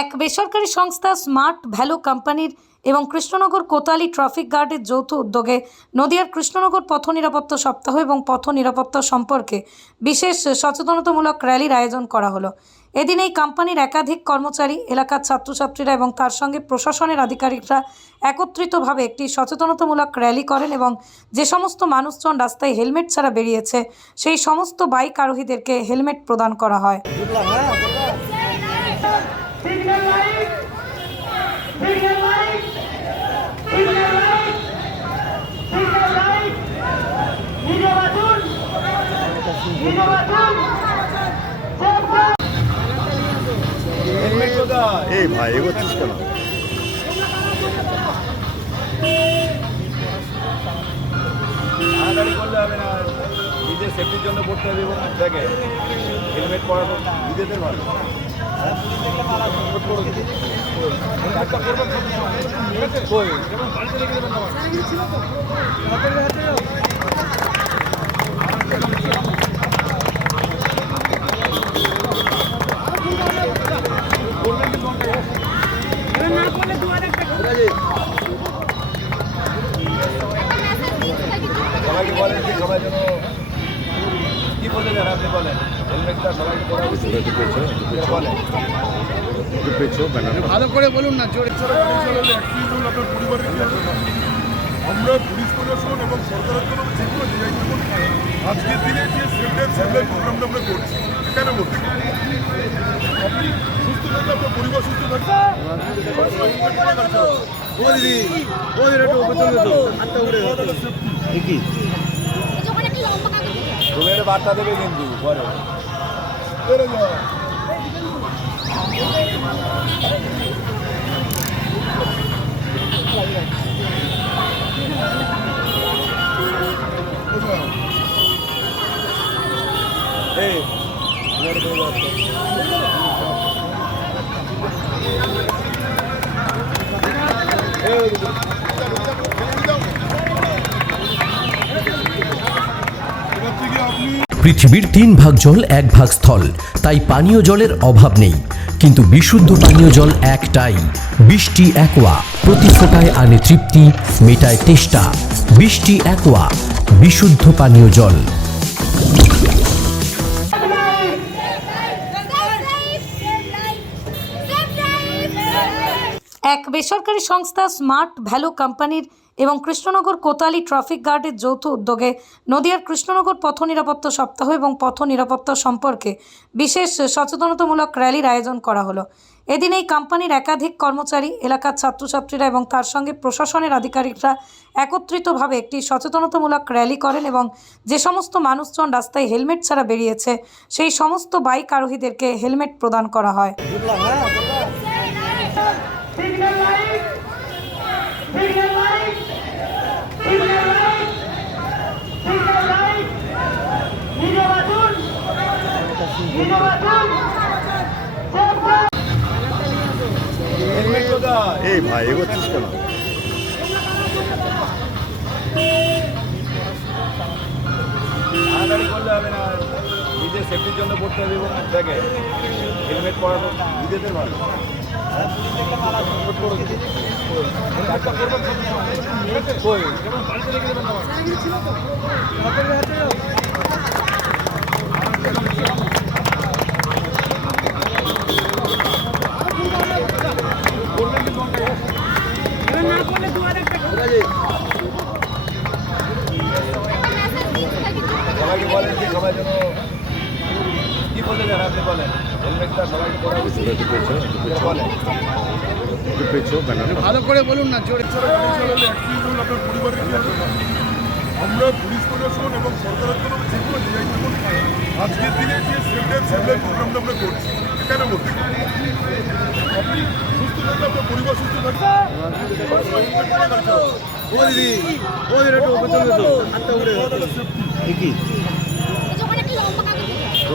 এক বেসরকারি সংস্থা স্মার্ট ভ্যালু কোম্পানির এবং কৃষ্ণনগর কোতালি ট্রাফিক গার্ডের যৌথ উদ্যোগে নদিয়ার কৃষ্ণনগর পথ নিরাপত্তা সপ্তাহ এবং পথ নিরাপত্তা সম্পর্কে বিশেষ সচেতনতামূলক র্যালির আয়োজন করা হলো। এদিন এই কোম্পানির একাধিক কর্মচারী, এলাকার ছাত্রছাত্রীরা এবং তার সঙ্গে প্রশাসনের আধিকারিকরা একত্রিতভাবে একটি সচেতনতামূলক র্যালি করেন এবং যে সমস্ত মানুষজন রাস্তায় হেলমেট ছাড়া বেরিয়েছে, সেই সমস্ত বাইক আরোহীদেরকে হেলমেট প্রদান করা হয়। এই ভাই এগোচ্ছিস কেন তাড়াতাড়ি করলে হবে না। নিজের সেফটির জন্য পড়তে হবে এবং দেখে হেলমেট পরা তো নিজেদের ভালো। সবাইকে ভালো করে বলুন না জোরে। আমরা পুলিশ প্রশাসন এবং সরকারের তরফে যে কোনো আজকের দিনে যে সেফটার সেফলাই প্রোগ্রামটা আমরা করছি কেন বলতে আপনি সুস্থ থাকলে আপনার পরিবার সুস্থ থাকবে। ও দিদি ও দিদি একটু উপরে তুলে তো হাতটা উপরে রুমের বার্তা দেবে কিন্তু পরে। এই রুমের পৃথিবীর তিন ভাগ জল, এক ভাগ স্থল। তাই পানীয় জলের অভাব নেই। কিন্তু বিশুদ্ধ পানীয় জল একটাই, বৃষ্টি একোয়া। প্রতি ফোটায় আনে তৃপ্তি, মেটায় তেষ্টা। বৃষ্টি একোয়া, বিশুদ্ধ পানীয় জল। এক বেসরকারি সংস্থা স্মার্ট ভ্যালু কোম্পানির এবং কৃষ্ণনগর কোতালি ট্রাফিক গার্ডের যৌথ উদ্যোগে নদিয়ার কৃষ্ণনগর পথ নিরাপত্তা সপ্তাহ এবং পথ নিরাপত্তা সম্পর্কে বিশেষ সচেতনতামূলক র্যালির আয়োজন করা হলো। এদিন এই কোম্পানির একাধিক কর্মচারী, এলাকার ছাত্রছাত্রীরা এবং তার সঙ্গে প্রশাসনের আধিকারিকরা একত্রিতভাবে একটি সচেতনতামূলক র্যালি করেন এবং যে সমস্ত মানুষজন রাস্তায় হেলমেট ছাড়া বেরিয়েছে, সেই সমস্ত বাইক আরোহীদেরকে হেলমেট প্রদান করা হয়। এই ভাই, এগোচ্ছিস কেন? নিজের সেফটির জন্য পড়তে হবে এবং দেখে হেলমেট পরা তো নিজেদের ভালো। সবাইকে ভালো করে বলুন না জোরে আমরা পুলিশ প্রশাসন এবং সরকারের তরফে যে কোনো আজকের দিনে যে সেফটার সেফলাই প্রোগ্রামটা আমরা করছি কেন বলতে আপনি সুস্থ থাকলে আপনার পরিবার সুস্থ থাকবে।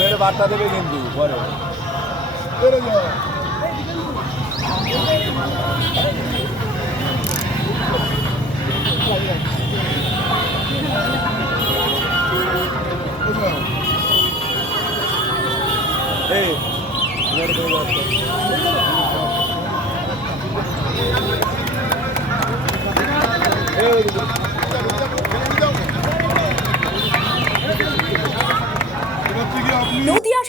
একটু বার্তা দেবে কিন্তু পরে। Hey,